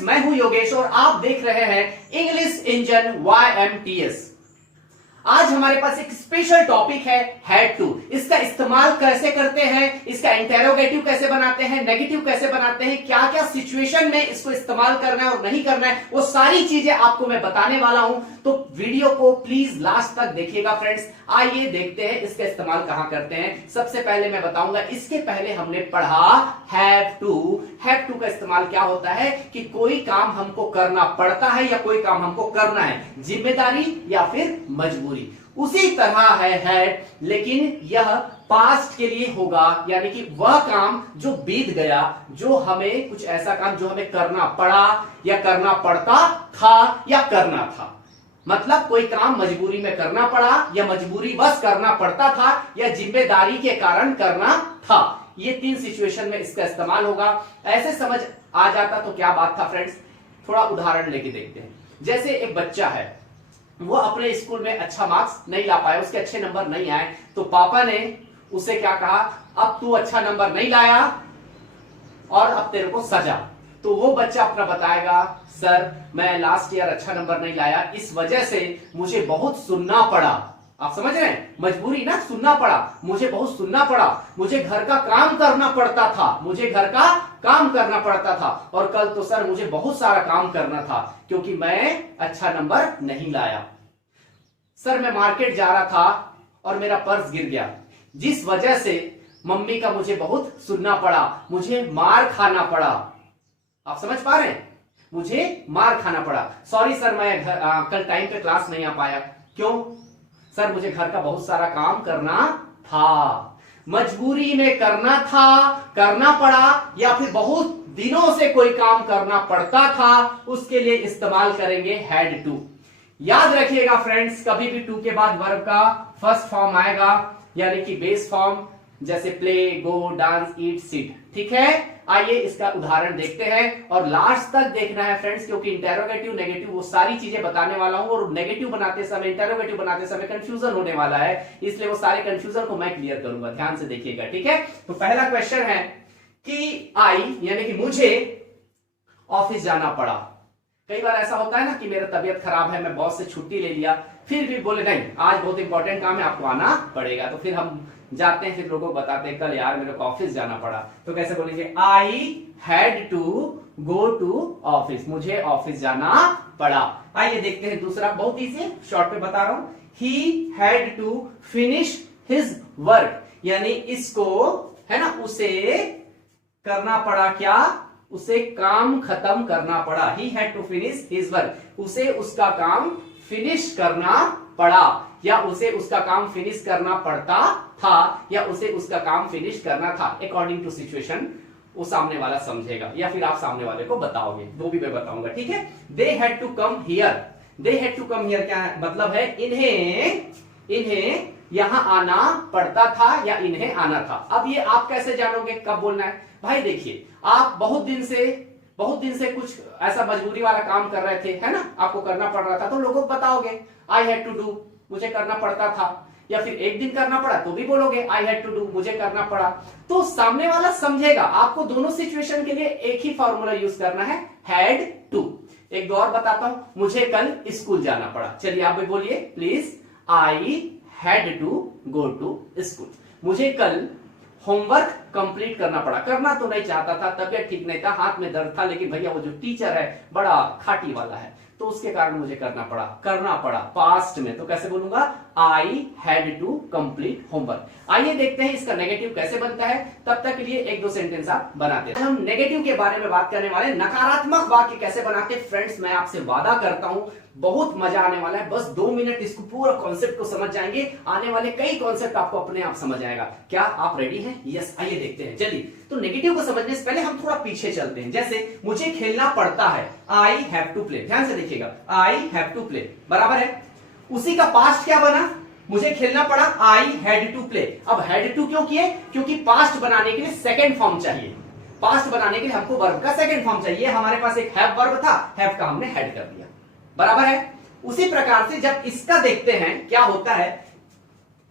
मैं हूं योगेश और आप देख रहे हैं इंग्लिश इंजन YMTS। आज हमारे पास एक स्पेशल टॉपिक है हैड टू। इसका इस्तेमाल कैसे करते हैं, इसका इंटेरोगेटिव कैसे बनाते हैं, नेगेटिव कैसे बनाते हैं, क्या क्या सिचुएशन में इसको इस्तेमाल करना है और नहीं करना है, वो सारी चीजें आपको मैं बताने वाला हूं। तो वीडियो को प्लीज लास्ट तक देखिएगा फ्रेंड्स। आइए देखते हैं इसका इस्तेमाल कहां करते हैं। सबसे पहले मैं बताऊंगा, इसके पहले हमने पढ़ा हैव टू। हैव टू का इस्तेमाल क्या होता है कि कोई काम हमको करना पड़ता है या कोई काम हमको करना है, जिम्मेदारी या फिर मजबूरी। उसी तरह है हैड, लेकिन यह पास्ट के लिए होगा, यानी कि वह काम जो बीत गया, जो हमें कुछ ऐसा काम जो हमें करना पड़ा या करना पड़ता था या करना था। मतलब कोई काम मजबूरी में करना पड़ा या मजबूरी बस करना पड़ता था या जिम्मेदारी के कारण करना था। ये तीन सिचुएशन में इसका इस्तेमाल होगा। ऐसे समझ आ जाता तो क्या बात था फ्रेंड्स। थोड़ा उदाहरण लेके देखते हैं। जैसे एक बच्चा है, वो अपने स्कूल में अच्छा मार्क्स नहीं ला पाया, उसके अच्छे नंबर नहीं आए, तो पापा ने उसे क्या कहा, अब तू अच्छा नंबर नहीं लाया और अब तेरे को सजा। तो वो बच्चा अपना बताएगा, सर मैं लास्ट ईयर अच्छा नंबर नहीं लाया, इस वजह से मुझे बहुत सुनना पड़ा। आप समझ रहे हैं, मजबूरी ना, सुनना पड़ा, मुझे बहुत सुनना पड़ा, मुझे घर का काम करना पड़ता था, मुझे घर का काम करना पड़ता था, और कल तो सर मुझे बहुत सारा काम करना था क्योंकि मैं अच्छा नंबर नहीं लाया। सर मैं मार्केट जा रहा था और मेरा पर्स गिर गया, जिस वजह से मम्मी का मुझे बहुत सुनना पड़ा, मुझे मार खाना पड़ा। आप समझ पा रहे हैं, मुझे मार खाना पड़ा। सॉरी सर मैं कल टाइम पे क्लास नहीं आ पाया। क्यों सर, मुझे घर का बहुत सारा काम करना था। मजबूरी में करना था, करना पड़ा, या फिर बहुत दिनों से कोई काम करना पड़ता था, उसके लिए इस्तेमाल करेंगे हैड टू। याद रखिएगा फ्रेंड्स, कभी भी टू के बाद वर्ब का फर्स्ट फॉर्म आएगा, यानी कि बेस फॉर्म, जैसे प्ले, गो, डांस, ईट, सिट। ठीक है, आइए इसका उदाहरण देखते हैं और लास्ट तक देखना है फ्रेंड्स, क्योंकि इंटेरोगेटिव, नेगेटिव वो सारी चीजें बताने वाला हूं, और नेगेटिव बनाते समय, इंटेरोगेटिव बनाते समय कंफ्यूजन होने वाला है, इसलिए वो सारे कंफ्यूजन को मैं क्लियर करूंगा। ध्यान से देखिएगा, ठीक है। तो पहला क्वेश्चन है कि आई, यानी कि मुझे ऑफिस जाना पड़ा। कई बार ऐसा होता है ना कि मेरा तबियत खराब है, मैं बॉस से छुट्टी ले लिया, फिर भी बोले नहीं आज बहुत इंपॉर्टेंट काम है, आपको आना पड़ेगा। तो फिर हम जाते हैं, फिर लोगों को बताते हैं कल यार मेरे को ऑफिस जाना पड़ा। तो कैसे बोलेंगे, I had to go to office, मुझे ऑफिस जाना पड़ा। आइए देखते हैं दूसरा, बहुत इजी, शॉर्ट में बता रहा हूं। He had to finish his work, यानी इसको है ना, उसे करना पड़ा, क्या, उसे काम खत्म करना पड़ा। He had to finish his work, उसे उसका काम फिनिश करना पड़ा, या उसे उसका काम फिनिश करना पड़ता था, या उसे उसका काम फिनिश करना था। अकॉर्डिंग टू सिचुएशन वो सामने वाला समझेगा, या फिर आप सामने वाले को बताओगे, वो भी मैं बताऊंगा। ठीक है, they had to come here. They had to come here क्या मतलब है, इन्हें यहां आना पड़ता था या इन्हें आना था। अब ये आप कैसे जानोगे कब बोलना है। भाई देखिए, आप बहुत दिन से कुछ ऐसा मजबूरी वाला काम कर रहे थे, है ना, आपको करना पड़ रहा था, तो लोगों को बताओगे आई हैड टू डू, मुझे करना पड़ता था। या फिर एक दिन करना पड़ा तो भी बोलोगे आई हैड टू डू, मुझे करना पड़ा। तो सामने वाला समझेगा। आपको दोनों सिचुएशन के लिए एक ही फॉर्मूला यूज करना है, हैड टू। एक दो और बताता हूं, मुझे कल स्कूल जाना पड़ा। चलिए आप भी बोलिए please, I had to go to school. मुझे कल होमवर्क कंप्लीट करना पड़ा, करना तो नहीं चाहता था, तबियत ठीक नहीं था, हाथ में दर्द था, लेकिन भैया वो जो टीचर है बड़ा खाटी वाला है, तो उसके कारण मुझे करना पड़ा पास्ट में। तो कैसे बोलूंगा, I had to complete homework. आइए देखते हैं इसका नेगेटिव कैसे बनता है। तब तक के लिए एक दो सेंटेंस आप बनाते हैं। हम नेगेटिव के बारे में बात करने वाले, नकारात्मक वाक्य कैसे बनाते हैं। फ्रेंड्स मैं आपसे वादा करता हूं बहुत मजा आने वाला है। बस 2 मिनट इसको पूरा कॉन्सेप्ट को समझ जाएंगे, आने वाले कई कॉन्सेप्ट आपको अपने आप समझ आएगा। क्या आप रेडी हैं? यस, आइए देखते हैं जल्दी। तो नेगेटिव को समझने से पहले हम थोड़ा पीछे चलते हैं। जैसे मुझे खेलना पड़ता है, आई हैव टू प्ले। ध्यान से देखिएगा, आई हैव टू प्ले बराबर है, उसी का पास्ट क्या बना, मुझे खेलना पड़ा, आई हैड टू प्ले। अब हैड टू क्यों किए, क्योंकि पास्ट बनाने के लिए सेकंड फॉर्म चाहिए। पास्ट बनाने के लिए हमको वर्ब का सेकंड फॉर्म चाहिए। हमारे पास एक हैव वर्ब था, हैव का हमने हैड कर दिया, बराबर है। उसी प्रकार से जब इसका देखते हैं क्या होता है,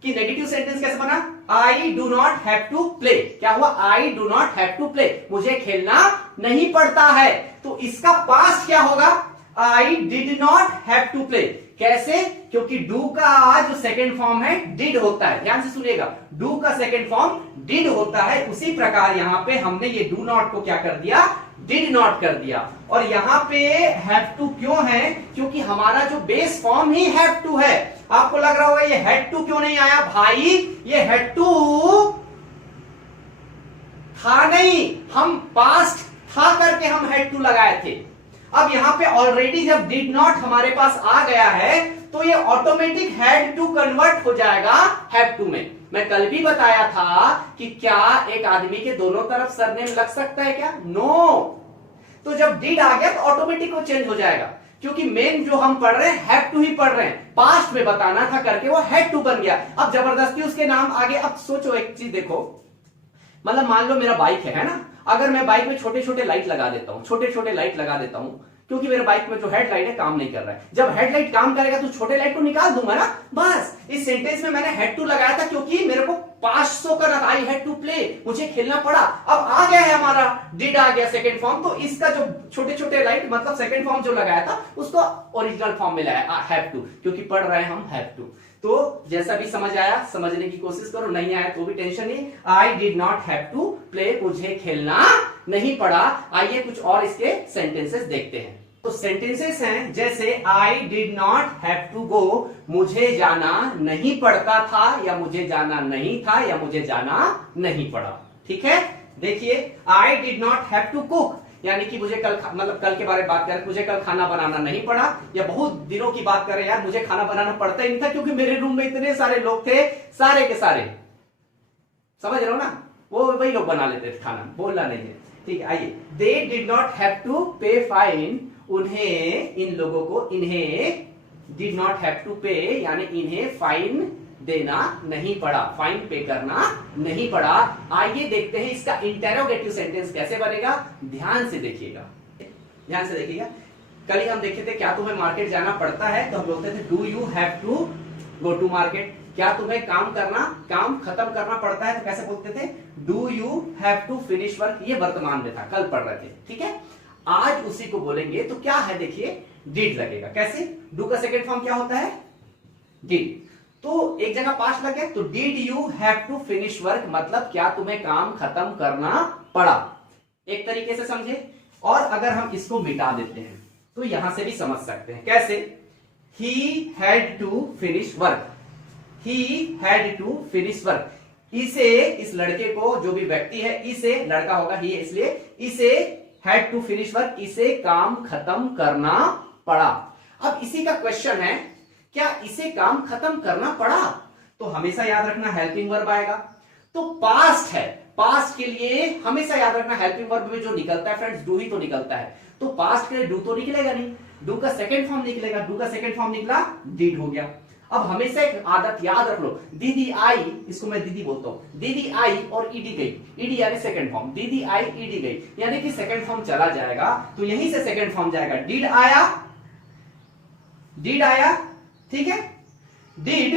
कि नेगेटिव सेंटेंस कैसे बना, I do not have to play, क्या हुआ, I do not have to play, मुझे खेलना नहीं पड़ता है। तो इसका पास्ट क्या होगा, I did not have to play. कैसे, क्योंकि डू का जो सेकंड फॉर्म है डिड होता है, ध्यान से सुनिएगा, डू का सेकंड फॉर्म डिड होता है। उसी प्रकार यहां पे हमने ये डू नॉट को क्या कर दिया, डिड नॉट कर दिया। और यहां पे हैव टू क्यों है, क्योंकि हमारा जो बेस फॉर्म ही हैव टू है। आपको लग रहा होगा ये हैड टू क्यों नहीं आया, भाई ये हैड टू था नहीं, हम पास्ट था करके हम हैड टू लगाए थे। अब यहां पे ऑलरेडी जब डिड नॉट हमारे पास आ गया है तो ये ऑटोमेटिक हैड टू कन्वर्ट हो जाएगा हैव टू में। मैं कल भी बताया था कि क्या एक आदमी के दोनों तरफ सरनेम लग सकता है क्या, नो। तो जब डिड आ गया तो ऑटोमेटिक वो चेंज हो जाएगा, क्योंकि मेन जो हम पढ़ रहे हैं हैव टू ही पढ़ रहे हैं, पास्ट में बताना था करके वो हैड टू बन गया। अब जबरदस्ती उसके नाम आगे। अब सोचो एक चीज देखो, मतलब मान लो मेरा बाइक है ना, अगर मैं बाइक में छोटे छोटे लाइट लगा देता हूं, छोटे छोटे लाइट लगा देता हूं, क्योंकि मेरे बाइक में जो हेडलाइट है काम नहीं कर रहा है, जब हेडलाइट काम करेगा तो छोटे लाइट को निकाल दूंगा ना। बस इस सेंटेंस में मैंने हैड टू लगाया था क्योंकि मेरे को पास्ट शो कर रहा था, आई हैड टू प्ले, मुझे खेलना पड़ा। अब आ गया है हमारा डिड आ गया सेकंड फॉर्म, तो इसका जो छोटे छोटे लाइट मतलब सेकंड फॉर्म जो लगाया था उसको ओरिजिनल फॉर्म में लाया हैव टू, क्योंकि पढ़ रहे हैं हम हैव टू। तो जैसा भी समझ आया समझने की कोशिश करो, नहीं आया तो भी टेंशन नहीं। I did not have to play, मुझे खेलना नहीं पड़ा। आइए कुछ और इसके सेंटेंसेस देखते हैं। तो सेंटेंसेस हैं जैसे I did not have to go, मुझे जाना नहीं पड़ता था, या मुझे जाना नहीं था, या मुझे जाना नहीं पड़ा। ठीक है, देखिए I did not have to cook, यानी कि मुझे कल मतलब कल के बारे में बात करें, मुझे कल खाना बनाना नहीं पड़ा, या बहुत दिनों की बात करें यार मुझे खाना बनाना पड़ता ही नहीं था क्योंकि मेरे रूम में इतने सारे लोग थे, सारे के सारे, समझ रहे हो ना, वो वही लोग बना लेते थे खाना, बोलना नहीं है। ठीक है, आइए they did not have to pay fine, उन्हें, इन लोगों को, इन्हें डिड नॉट हैव टू पे यानी इन्हें फाइन देना नहीं पड़ा, फाइन पे करना नहीं पड़ा। आइए देखते हैं इसका इंटेरोगेटिव सेंटेंस कैसे बनेगा, ध्यान से देखिएगा, ध्यान से देखिएगा। कल ही हम देखे थे क्या तुम्हें मार्केट जाना पड़ता है, तो हम बोलते थे do you have to go to market. क्या तुम्हें काम खत्म करना पड़ता है तो कैसे बोलते थे, do you have to finish work. ये वर्तमान में था, कल पढ़ रहे थे। ठीक है, आज उसी को बोलेंगे तो क्या है, देखिए डिड लगेगा। कैसे, डू का सेकेंड फॉर्म क्या होता है, डिड। तो एक जगह पास्ट लगे तो did you have to finish work, मतलब क्या तुम्हें काम खत्म करना पड़ा, एक तरीके से समझे। और अगर हम इसको मिटा देते हैं तो यहां से भी समझ सकते हैं, कैसे, he had to finish work, he had to finish work. इसे, इस लड़के को, जो भी व्यक्ति है, इसे, लड़का होगा ही है इसलिए, इसे हैड टू फिनिश वर्क, इसे काम खत्म करना पड़ा। अब इसी का क्वेश्चन है, क्या इसे काम खत्म करना पड़ा, तो हमेशा याद रखना हेल्पिंग वर्ब आएगा। तो पास्ट है, पास्ट के लिए हमेशा याद रखना हेल्पिंग वर्ब में जो निकलता है फ्रेंड्स, डू ही तो निकलता है। तो पास्ट के लिए डू तो निकलेगा नहीं, डू का सेकंड फॉर्म निकलेगा, डू का सेकंड फॉर्म निकला डिड हो गया। अब हमेशा एक आदत याद रख लो, दीदी आई, इसको मैं दीदी बोलता हूं, दीदी आई और ईडी गई, ईडी यानी सेकंड फॉर्म, दीदी आई ईडी गई, यानी कि सेकंड फॉर्म चला जाएगा तो यहीं से सेकंड फॉर्म जाएगा, डिड आया, डिड आया, ठीक है, डिड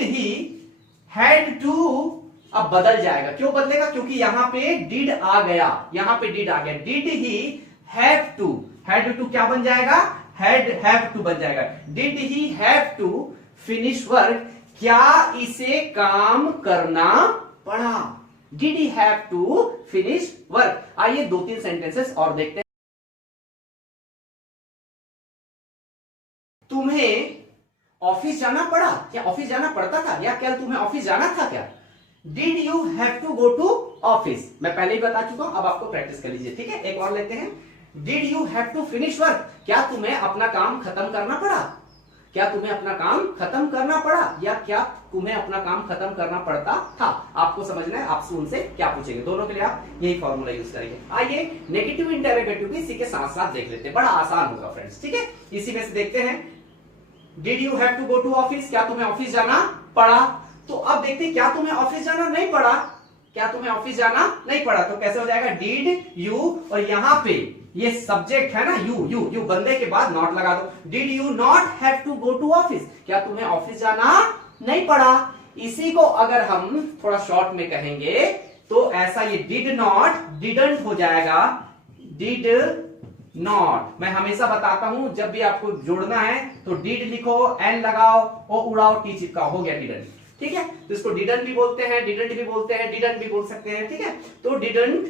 ही हैड टू, अब बदल जाएगा, क्यों बदलेगा, क्योंकि यहां पे डिड आ गया, यहां पे डिड आ गया, did he have to, had to क्या बन जाएगा, हैव टू बन जाएगा, did he have to finish work, क्या इसे काम करना पड़ा, did he have to finish work. आइए दो तीन सेंटेंसेस और देखते हैं। तुम्हें ऑफिस जाना पड़ा, क्या ऑफिस जाना पड़ता था, या क्या तुम्हें ऑफिस जाना था क्या, did you have to go to office. मैं पहले ही बता चुका हूं, अब आपको प्रैक्टिस कर लीजिए। ठीक है, एक और लेते हैं, did you have to finish work, क्या तुम्हें अपना काम खत्म करना पड़ा, क्या तुम्हें अपना काम खत्म करना पड़ा, या क्या तुम्हें अपना काम खत्म करना पड़ता था। आपको समझना है, आप उनसे क्या पूछेंगे, दोनों के लिए आप यही फॉर्मूला यूज करेंगे। आइए नेगेटिव इंटेरोगेटिव भी इसी के साथ साथ देख लेते हैं, बड़ा आसान होगा फ्रेंड्स। ठीक है, इसी में से देखते हैं, did you have to go to office, क्या तुम्हें ऑफिस जाना पड़ा। तो अब देखते हैं, क्या तुम्हें ऑफिस जाना नहीं पड़ा, क्या तुम्हें ऑफिस जाना नहीं पड़ा, तो कैसे हो जाएगा, डिड यू, और यहां पे ये सब्जेक्ट है ना, यू बंदे के बाद नॉट लगा दो, did you not have to go to office, क्या तुम्हें ऑफिस जाना नहीं पढ़ा। इसी को अगर हम थोड़ा शॉर्ट में कहेंगे तो ऐसा ये डिड नॉट डिडंट हो जाएगा, डिड नॉट। मैं हमेशा बताता हूं जब भी आपको जोड़ना है तो डिड लिखो, एन लगाओ, ओ उड़ाओ, टी चिपकाओ, हो गया डिडंट। ठीक है, तो इसको डिडंट भी बोलते हैं, डिडंट भी बोलते हैं, डिडंट भी बोल सकते हैं। ठीक है, तो डिडंट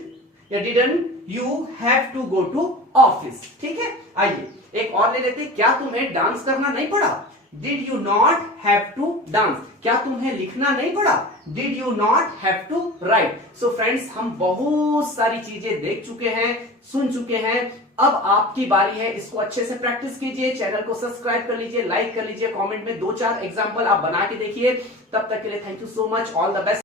या didn't you have to go to office. ठीक है, आइए एक और ले लेते हैं। क्या तुम्हें डांस करना नहीं पड़ा? Did you not have to dance. क्या तुम्हें लिखना नहीं पड़ा? Did you not have to write. So friends, हम बहुत सारी चीजें देख चुके हैं, सुन चुके हैं। अब आपकी बारी है, इसको अच्छे से प्रैक्टिस कीजिए, चैनल को सब्सक्राइब कर लीजिए, लाइक कर लीजिए, कमेंट में 2-4 एग्जांपल आप बना के देखिए। तब तक के लिए thank you so much, all the best.